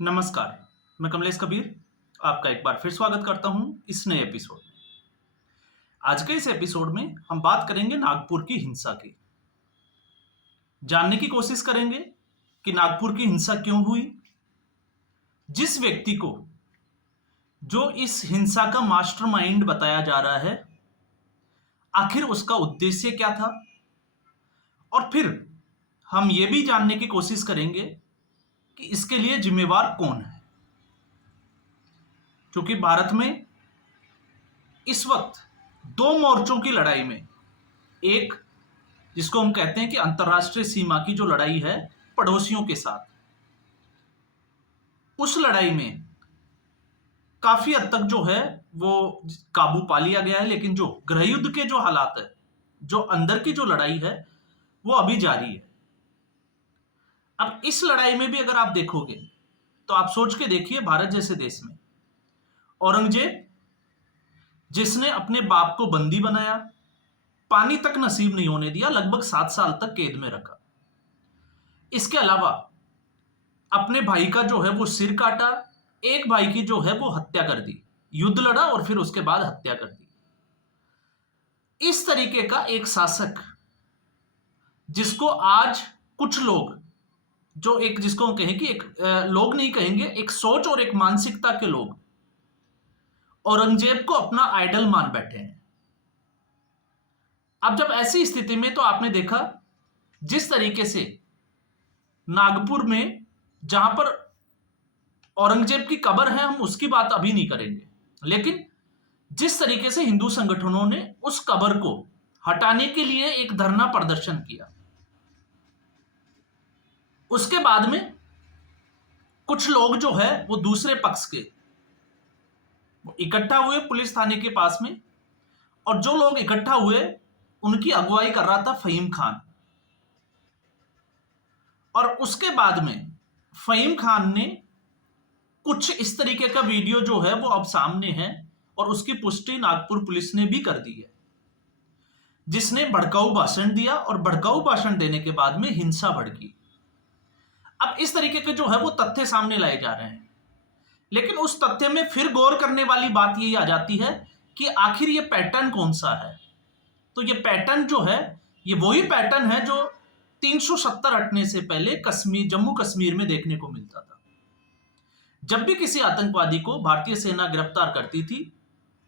नमस्कार, मैं कमलेश कबीर आपका एक बार फिर स्वागत करता हूं इस नए एपिसोड में। आज के इस एपिसोड में हम बात करेंगे नागपुर की हिंसा की। जानने की कोशिश करेंगे कि नागपुर की हिंसा क्यों हुई, जिस व्यक्ति को जो इस हिंसा का मास्टरमाइंड बताया जा रहा है, आखिर उसका उद्देश्य क्या था, और फिर हम ये भी जानने की कोशिश करेंगे कि इसके लिए जिम्मेवार कौन है। क्योंकि भारत में इस वक्त दो मोर्चों की लड़ाई में, एक जिसको हम कहते हैं कि अंतर्राष्ट्रीय सीमा की जो लड़ाई है पड़ोसियों के साथ, उस लड़ाई में काफी हद तक जो है वो काबू पा लिया गया है, लेकिन जो गृहयुद्ध के जो हालात है, जो अंदर की जो लड़ाई है, वो अभी जारी है। अब इस लड़ाई में भी अगर आप देखोगे तो आप सोच के देखिए, भारत जैसे देश में औरंगजेब, जिसने अपने बाप को बंदी बनाया, पानी तक नसीब नहीं होने दिया, लगभग 7 साल तक कैद में रखा। इसके अलावा अपने भाई का जो है वो सिर काटा, एक भाई की जो है वो हत्या कर दी, युद्ध लड़ा और फिर उसके बाद हत्या कर दी। इस तरीके का एक शासक, जिसको आज कुछ लोग, जो एक जिसको हम कहें कि एक लोग नहीं कहेंगे, एक सोच और एक मानसिकता के लोग औरंगजेब को अपना आइडल मान बैठे हैं। अब जब ऐसी स्थिति में, तो आपने देखा जिस तरीके से नागपुर में, जहां पर औरंगजेब की कब्र है, हम उसकी बात अभी नहीं करेंगे, लेकिन जिस तरीके से हिंदू संगठनों ने उस कब्र को हटाने के लिए एक धरना प्रदर्शन किया, उसके बाद में कुछ लोग जो है वो दूसरे पक्ष के वो इकट्ठा हुए पुलिस थाने के पास में, और जो लोग इकट्ठा हुए उनकी अगुवाई कर रहा था फहीम खान। और उसके बाद में फहीम खान ने कुछ इस तरीके का वीडियो जो है वो अब सामने है, और उसकी पुष्टि नागपुर पुलिस ने भी कर दी है, जिसने भड़काऊ भाषण दिया, और भड़काऊ भाषण देने के बाद में हिंसा भड़की। अब इस तरीके के जो है वो तथ्य सामने लाए जा रहे हैं, लेकिन उस तथ्य में फिर गौर करने वाली बात यही आ जाती है कि आखिर ये पैटर्न कौन सा है। तो ये पैटर्न जो है, ये वही पैटर्न है जो 370 हटने से पहले कश्मीर, जम्मू कश्मीर में देखने को मिलता था। जब भी किसी आतंकवादी को भारतीय सेना गिरफ्तार करती थी,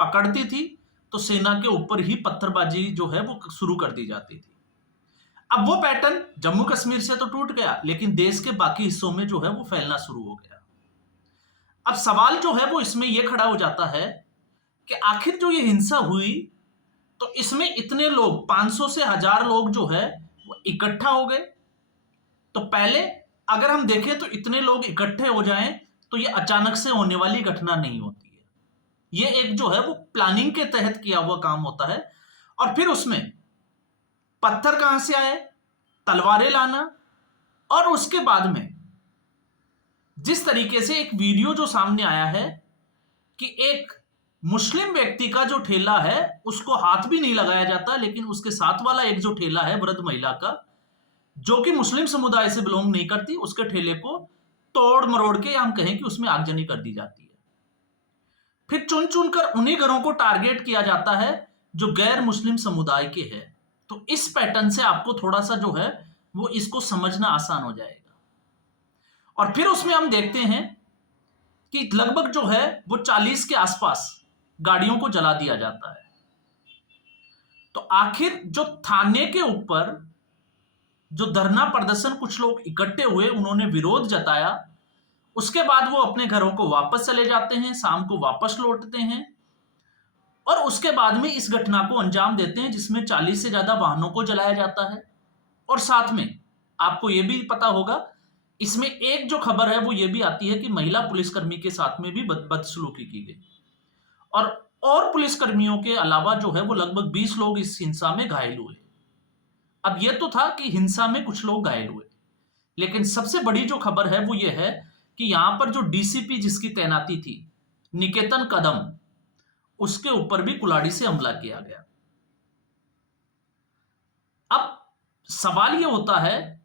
पकड़ती थी, तो सेना के ऊपर ही पत्थरबाजी जो है वो शुरू कर दी जाती थी। अब वो पैटर्न जम्मू कश्मीर से तो टूट गया, लेकिन देश के बाकी हिस्सों में जो है वो फैलना शुरू हो गया। अब सवाल जो है वो इसमें यह खड़ा हो जाता है कि आखिर जो ये हिंसा हुई, तो इसमें इतने लोग, 500 से 1000 लोग जो है वो इकट्ठा हो गए। तो पहले अगर हम देखें तो इतने लोग इकट्ठे हो जाएं तो ये अचानक से होने वाली घटना नहीं होती है। ये एक जो है वो प्लानिंग के तहत किया हुआ काम होता है। और फिर उसमें पत्थर कहां से आए, तलवारें लाना, और उसके बाद में जिस तरीके से एक वीडियो जो सामने आया है कि एक मुस्लिम व्यक्ति का जो ठेला है उसको हाथ भी नहीं लगाया जाता, लेकिन उसके साथ वाला एक जो ठेला है वृद्ध महिला का, जो कि मुस्लिम समुदाय से बिलोंग नहीं करती, उसके ठेले को तोड़ मरोड़ के, हम कहें कि उसमें आगजनी कर दी जाती है। फिर चुन चुन कर उन्हीं घरों को टारगेट किया जाता है जो गैर मुस्लिम समुदाय के हैं। तो इस पैटर्न से आपको थोड़ा सा जो है वो इसको समझना आसान हो जाएगा। और फिर उसमें हम देखते हैं कि लगभग जो है वो 40 के आसपास गाड़ियों को जला दिया जाता है। तो आखिर जो थाने के ऊपर जो धरना प्रदर्शन कुछ लोग इकट्ठे हुए, उन्होंने विरोध जताया, उसके बाद वो अपने घरों को वापस चले जाते हैं, शाम को वापस लौटते हैं, और उसके बाद में इस घटना को अंजाम देते हैं, जिसमें 40 से ज्यादा वाहनों को जलाया जाता है। और साथ में आपको यह भी पता होगा, इसमें एक जो खबर है वो ये भी आती है कि महिला पुलिसकर्मी के साथ में भी बदसलूकी की गई, और पुलिसकर्मियों के अलावा जो है वो लगभग 20 लोग इस हिंसा में घायल हुए। अब ये तो था कि हिंसा में कुछ लोग घायल हुए, लेकिन सबसे बड़ी जो खबर है वो ये है कि यहां पर जो डीसीपी जिसकी तैनाती थी, निकेतन कदम, उसके ऊपर भी कुल्हाड़ी से हमला किया गया। अब सवाल ये होता है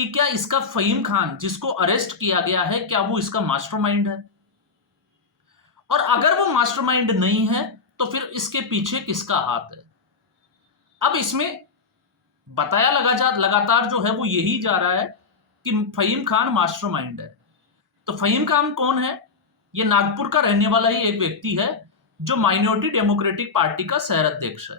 कि क्या इसका फहीम खान जिसको अरेस्ट किया गया है, क्या वो इसका मास्टरमाइंड है, और अगर वो मास्टरमाइंड नहीं है तो फिर इसके पीछे किसका हाथ है। अब इसमें बताया लगातार जो है वो यही जा रहा है कि फहीम खान मास्टरमाइंड है। तो फहीम खान कौन है? ये नागपुर का रहने वाला ही एक व्यक्ति है जो माइनॉरिटी डेमोक्रेटिक पार्टी का शहर अध्यक्ष है,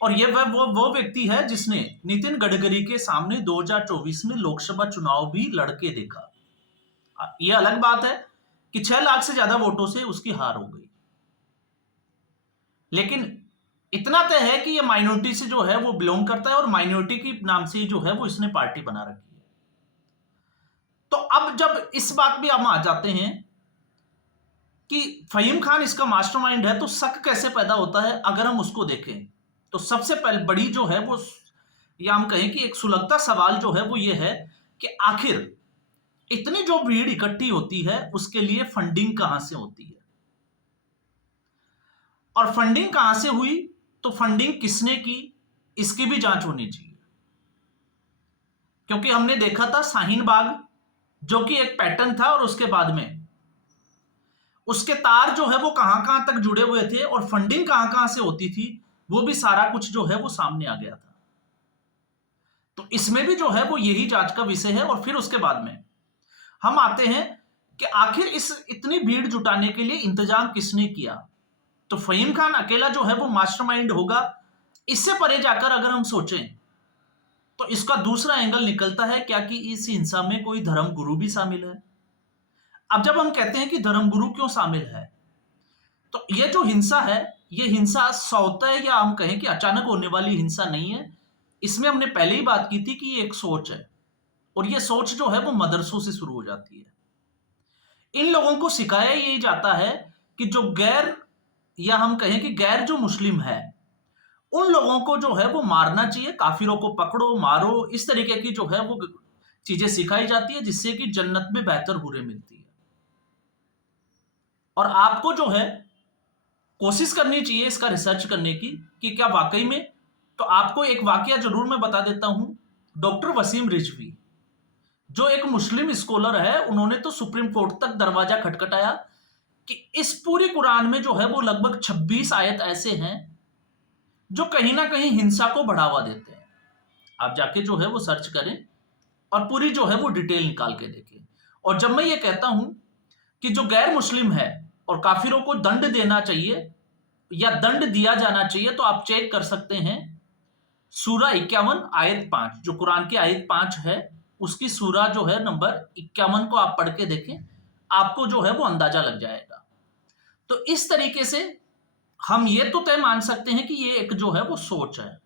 और ये वो व्यक्ति है जिसने नितिन गडकरी के सामने 2024 में लोकसभा चुनाव भी लड़के देखा। यह अलग बात है कि 6 लाख से ज्यादा वोटों से उसकी हार हो गई, लेकिन इतना तय है कि ये माइनॉरिटी से जो है वो बिलोंग करता है और माइनॉरिटी की नाम से जो है वो इसने पार्टी बना रखी है। तो अब जब इस बात भी हम आ जाते हैं कि फहीम खान इसका मास्टरमाइंड है, तो शक कैसे पैदा होता है अगर हम उसको देखें। तो सबसे पहले बड़ी जो है वो, या हम कहें कि एक सुलगता सवाल जो है वो ये है कि आखिर इतनी जो भीड़ इकट्ठी होती है उसके लिए फंडिंग कहां से होती है, और फंडिंग कहां से हुई, तो फंडिंग किसने की, इसकी भी जांच होनी चाहिए। क्योंकि हमने देखा था शाहीन बाग जो कि एक पैटर्न था, और उसके बाद में उसके तार जो है वो कहां कहां तक जुड़े हुए थे और फंडिंग कहां कहां से होती थी, वो भी सारा कुछ जो है वो सामने आ गया था। तो इसमें भी जो है वो यही जांच का विषय है। और फिर उसके बाद में हम आते हैं कि आखिर इस इतनी भीड़ जुटाने के लिए इंतजाम किसने किया। तो फहीम खान अकेला जो है वो मास्टरमाइंड होगा, इससे परे जाकर अगर हम सोचें तो इसका दूसरा एंगल निकलता है क्या कि इस हिंसा में कोई धर्मगुरु भी शामिल है। अब जब हम कहते हैं कि धर्मगुरु क्यों शामिल है, तो ये जो हिंसा है, ये हिंसा स्वतः या हम कहें कि अचानक होने वाली हिंसा नहीं है। इसमें हमने पहले ही बात की थी कि ये एक सोच है, और ये सोच जो है वो मदरसों से शुरू हो जाती है। इन लोगों को सिखाया यही जाता है कि जो गैर, या हम कहें कि गैर जो मुस्लिम है, उन लोगों को जो है वो मारना चाहिए, काफिरों को पकड़ो मारो, इस तरीके की जो है वो चीजें सिखाई जाती है, जिससे कि जन्नत में बेहतर हुरें मिलती है। और आपको जो है कोशिश करनी चाहिए इसका रिसर्च करने की कि क्या वाकई में। तो आपको एक वाकया जरूर मैं बता देता हूं। डॉक्टर वसीम रिजवी जो एक मुस्लिम स्कॉलर है, उन्होंने तो सुप्रीम कोर्ट तक दरवाजा खटखटाया कि इस पूरी कुरान में जो है वो लगभग 26 आयत ऐसे हैं जो कहीं ना कहीं हिंसा को बढ़ावा देते हैं। आप जाके जो है वो सर्च करें और पूरी जो है वो डिटेल निकाल के देखें। और जब मैं ये कहता हूं कि जो गैर मुस्लिम है और काफिरों को दंड देना चाहिए या दंड दिया जाना चाहिए, तो आप चेक कर सकते हैं सूरा 51 आयत 5, जो कुरान की आयत 5 है, उसकी सूरा जो है नंबर 51 को आप पढ़ के देखें, आपको जो है वो अंदाजा लग जाएगा। तो इस तरीके से हम ये तो तय मान सकते हैं कि ये एक जो है वो सोच है।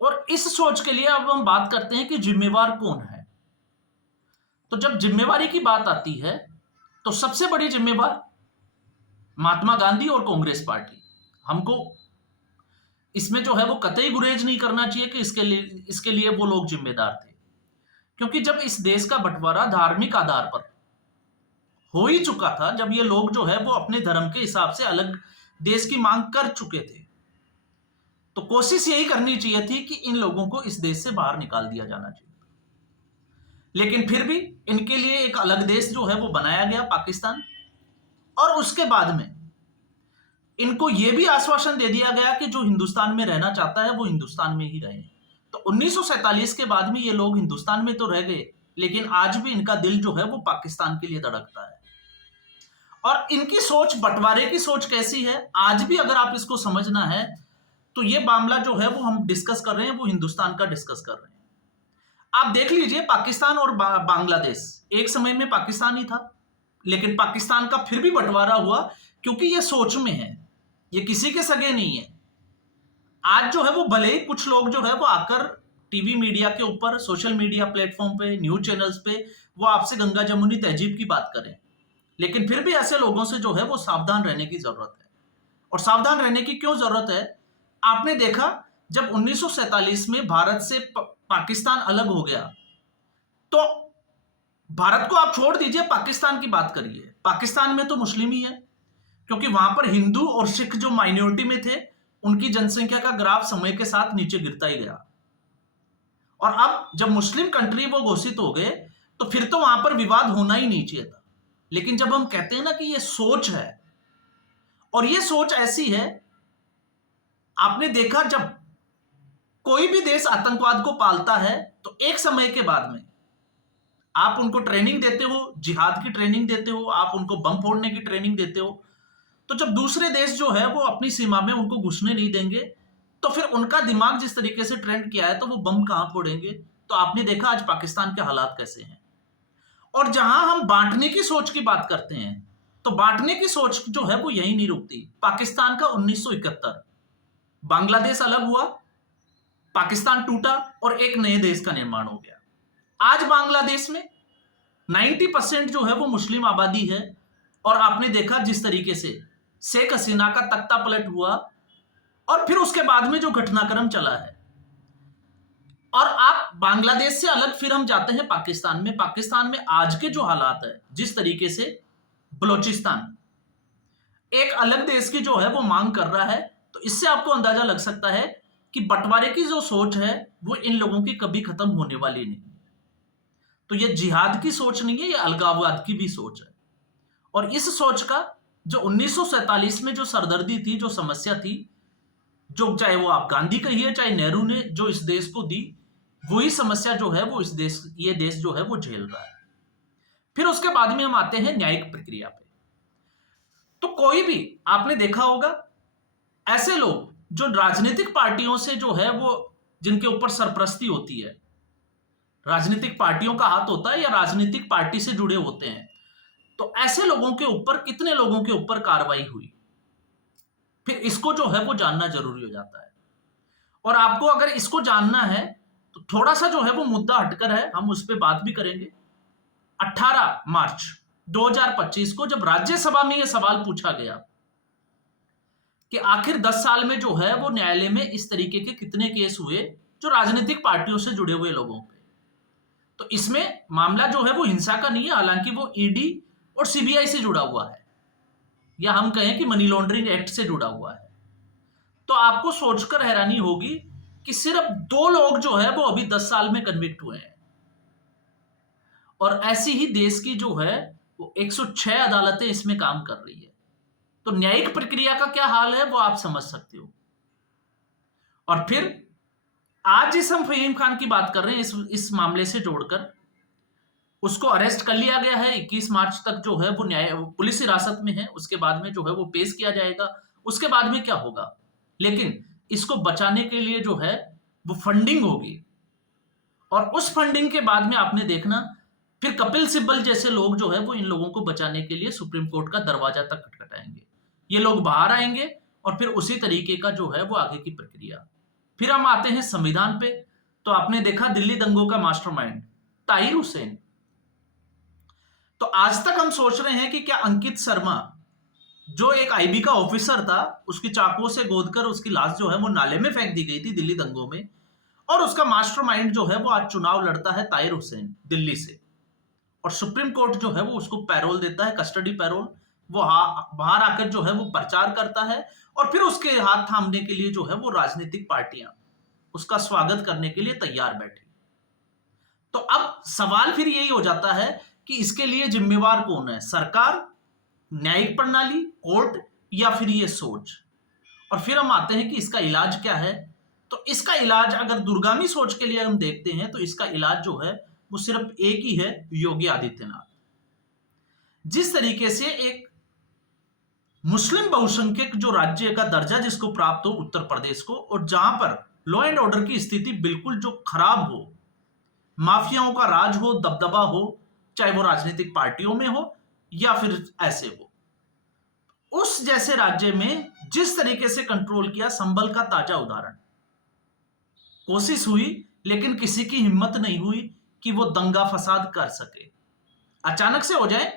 और इस सोच के लिए अब हम बात करते हैं कि जिम्मेवार कौन है। तो जब जिम्मेवारी की बात आती है तो सबसे बड़ी जिम्मेवार महात्मा गांधी और कांग्रेस पार्टी। हमको इसमें जो है वो कतई गुरेज नहीं करना चाहिए कि इसके लिए वो लोग जिम्मेदार थे, क्योंकि जब इस देश का बंटवारा धार्मिक आधार पर हो ही चुका था, जब ये लोग जो है वो अपने धर्म के हिसाब से अलग देश की मांग कर चुके थे, तो कोशिश यही करनी चाहिए थी कि इन लोगों को इस देश से बाहर निकाल दिया जाना चाहिए। लेकिन फिर भी इनके लिए एक अलग देश जो है वो बनाया गया, पाकिस्तान, और उसके बाद में इनको यह भी आश्वासन दे दिया गया कि जो हिंदुस्तान में रहना चाहता है वो हिंदुस्तान में ही रहे। तो 1947 के बाद में ये लोग हिंदुस्तान में तो रह गए, लेकिन आज भी इनका दिल जो है वो पाकिस्तान के लिए धड़कता है। और इनकी सोच, बंटवारे की सोच कैसी है, आज भी अगर आप इसको समझना है तो ये मामला जो है वो हम डिस्कस कर रहे हैं, वो हिंदुस्तान का डिस्कस कर रहे हैं। आप देख लीजिए, पाकिस्तान और बांग्लादेश एक समय में पाकिस्तान ही था, लेकिन पाकिस्तान का फिर भी बंटवारा हुआ क्योंकि ये सोच में है, ये किसी के सगे नहीं है। आज जो है वो भले ही कुछ लोग जो है वो आकर टीवी मीडिया के ऊपर, सोशल मीडिया प्लेटफॉर्म पे, न्यूज चैनल्स पे वो आपसे गंगा जमुनी तहजीब की बात करें, लेकिन फिर भी ऐसे लोगों से जो है वो सावधान रहने की जरूरत है। और सावधान रहने की क्यों जरूरत है? आपने देखा जब 1947 में भारत से पाकिस्तान अलग हो गया, तो भारत को आप छोड़ दीजिए, पाकिस्तान की बात करिए, पाकिस्तान में तो मुस्लिम ही है, क्योंकि वहां पर हिंदू और सिख जो माइनॉरिटी में थे, उनकी जनसंख्या का ग्राफ समय के साथ नीचे गिरता ही गया। और अब जब मुस्लिम कंट्री वो घोषित हो गए तो फिर तो वहां पर विवाद होना ही नहीं चाहिए था। लेकिन जब हम कहते हैं ना कि ये सोच है, और ये सोच ऐसी है, आपने देखा जब कोई भी देश आतंकवाद को पालता है तो एक समय के बाद में आप उनको ट्रेनिंग देते हो, जिहाद की ट्रेनिंग देते हो, आप उनको बम फोड़ने की ट्रेनिंग देते हो, तो जब दूसरे देश जो है वो अपनी सीमा में उनको घुसने नहीं देंगे, तो फिर उनका दिमाग जिस तरीके से ट्रेंड किया है तो वो बम कहां फोड़ेंगे। तो आपने देखा आज पाकिस्तान के हालात कैसे हैं। और जहां हम बांटने की सोच की बात करते हैं, तो बांटने की सोच जो है वो यही नहीं रुकती। पाकिस्तान का 1971, बांग्लादेश अलग हुआ, पाकिस्तान टूटा और एक नए देश का निर्माण हो गया। आज बांग्लादेश में 90% जो है वो मुस्लिम आबादी है, और आपने देखा जिस तरीके से शेख हसीना का तख्ता पलट हुआ और फिर उसके बाद में जो घटनाक्रम चला है। और आप बांग्लादेश से अलग फिर हम जाते हैं पाकिस्तान में। पाकिस्तान में आज के जो हालात है, जिस तरीके से बलोचिस्तान एक अलग देश की जो है वो मांग कर रहा है, तो इससे आपको अंदाजा लग सकता है कि बंटवारे की जो सोच है वो इन लोगों की कभी खत्म होने वाली नहीं। तो ये जिहाद की सोच नहीं है, ये अलगाववाद की भी सोच है। और इस सोच का जो 1947 में जो सरदर्दी थी, जो समस्या थी, जो चाहे वो आप गांधी कहिए चाहे नेहरू ने जो इस देश को दी, वही समस्या जो है वो ये देश जो है वो झेल रहा है। फिर उसके बाद में हम आते हैं न्यायिक प्रक्रिया पे। तो कोई भी आपने देखा होगा ऐसे लोग जो राजनीतिक पार्टियों से जो है वो जिनके ऊपर सरपरस्ती होती है, राजनीतिक पार्टियों का हाथ होता है या राजनीतिक पार्टी से जुड़े होते हैं, तो ऐसे लोगों के ऊपर कितने लोगों के ऊपर कार्रवाई हुई, फिर इसको जो है वो जानना जरूरी हो जाता है। और आपको अगर इसको जानना है तो थोड़ा सा जो है वो मुद्दा हटकर है, हम उस पर बात भी करेंगे। 18 मार्च 2025 को जब राज्यसभा में यह सवाल पूछा गया कि आखिर 10 साल में जो है वो न्यायालय में इस तरीके के कितने केस हुए जो राजनीतिक पार्टियों से जुड़े हुए लोगों पे, तो इसमें मामला जो है वो हिंसा का नहीं है, हालांकि वो ईडी और सीबीआई से जुड़ा हुआ है, या हम कहें कि मनी लॉन्ड्रिंग एक्ट से जुड़ा हुआ है। तो आपको सोचकर हैरानी होगी कि सिर्फ 2 लोग जो है वो अभी 10 साल में कन्विक्ट हुए हैं, और ऐसी ही देश की जो है वो 106 अदालतें इसमें काम कर रही है। तो न्यायिक प्रक्रिया का क्या हाल है वो आप समझ सकते हो। और फिर आज जिस हम फहीम खान की बात कर रहे हैं, इस मामले से जोड़कर उसको अरेस्ट कर लिया गया है। 21 मार्च तक जो है वो पुलिस हिरासत में है, उसके बाद में जो है वो पेश किया जाएगा, उसके बाद में क्या होगा। लेकिन इसको बचाने के लिए जो है वो फंडिंग होगी, और उस फंडिंग के बाद में आपने देखना फिर कपिल सिब्बल जैसे लोग जो है वो इन लोगों को बचाने के लिए सुप्रीम कोर्ट का दरवाजा तक खटखटाएंगे। ये लोग बाहर आएंगे और फिर उसी तरीके का जो है वो आगे की प्रक्रिया। फिर हम आते हैं संविधान पे। तो आपने देखा दिल्ली दंगों का मास्टरमाइंड ताहिर हुसैन। तो आज तक हम सोच रहे हैं कि क्या अंकित शर्मा जो एक आईबी का ऑफिसर था, उसकी चाकुओं से गोदकर उसकी लाश जो है वो नाले में फेंक दी गई थी दिल्ली दंगों में, और उसका मास्टरमाइंड जो है वो आज चुनाव लड़ता है ताहिर हुसैन दिल्ली से, और सुप्रीम कोर्ट जो है वो उसको पैरोल देता है, कस्टडी पैरोल। वो बाहर आकर जो है वो प्रचार करता है, और फिर उसके हाथ थामने के लिए जो है वो राजनीतिक पार्टियां उसका स्वागत करने के लिए तैयार बैठी। तो अब सवाल फिर यही हो जाता है कि इसके लिए जिम्मेवार कौन है, सरकार, न्यायिक प्रणाली, कोर्ट, या फिर ये सोच। और फिर हम आते हैं कि इसका इलाज क्या है। तो इसका इलाज अगर दूरगामी सोच के लिए हम देखते हैं तो इसका इलाज जो है वो सिर्फ एक ही है, योगी आदित्यनाथ। जिस तरीके से एक मुस्लिम बहुसंख्यक जो राज्य का दर्जा जिसको प्राप्त हो उत्तर प्रदेश को, और जहां पर लॉ एंड ऑर्डर की स्थिति बिल्कुल जो खराब हो, माफियाओं का राज हो, दबदबा हो, चाहे वो राजनीतिक पार्टियों में हो या फिर ऐसे हो, उस जैसे राज्य में जिस तरीके से कंट्रोल किया, संभल का ताजा उदाहरण। कोशिश हुई लेकिन किसी की हिम्मत नहीं हुई कि वो दंगा फसाद कर सके। अचानक से हो जाए,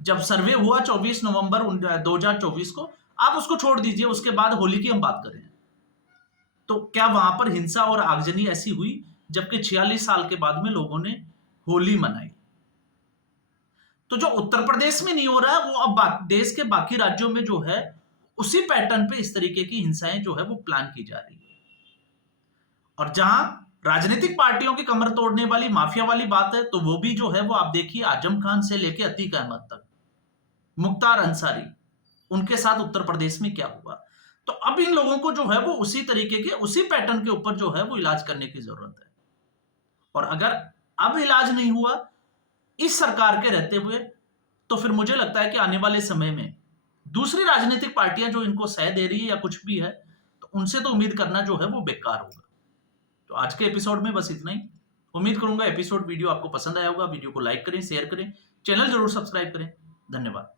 जब सर्वे हुआ 24 नवंबर 2024 को, आप उसको छोड़ दीजिए, उसके बाद होली की हम बात करें तो क्या वहां पर हिंसा और आगजनी ऐसी हुई, जबकि 46 साल के बाद में लोगों ने होली मनाई। तो जो उत्तर प्रदेश में नहीं हो रहा है वो अब देश के बाकी राज्यों में जो है उसी पैटर्न पे इस तरीके की हिंसाएं जो है वो प्लान की जा रही है। और जहां राजनीतिक पार्टियों की कमर तोड़ने वाली माफिया वाली बात है तो वो भी जो है वो आप देखिए, आजम खान से लेके अतीक अहमद तक, मुख्तार अंसारी, उनके साथ उत्तर प्रदेश में क्या हुआ। तो अब इन लोगों को जो है वो उसी तरीके के, उसी पैटर्न के ऊपर जो है वो इलाज करने की जरूरत है। और अगर अब इलाज नहीं हुआ इस सरकार के रहते हुए, तो फिर मुझे लगता है कि आने वाले समय में दूसरी राजनीतिक पार्टियां जो इनको सह दे रही है या कुछ भी है, तो उनसे तो उम्मीद करना जो है वो बेकार होगा। तो आज के एपिसोड में बस इतना ही। उम्मीद करूंगा वीडियो आपको पसंद आया होगा। वीडियो को लाइक करें, शेयर करें, चैनल जरूर सब्सक्राइब करें। धन्यवाद।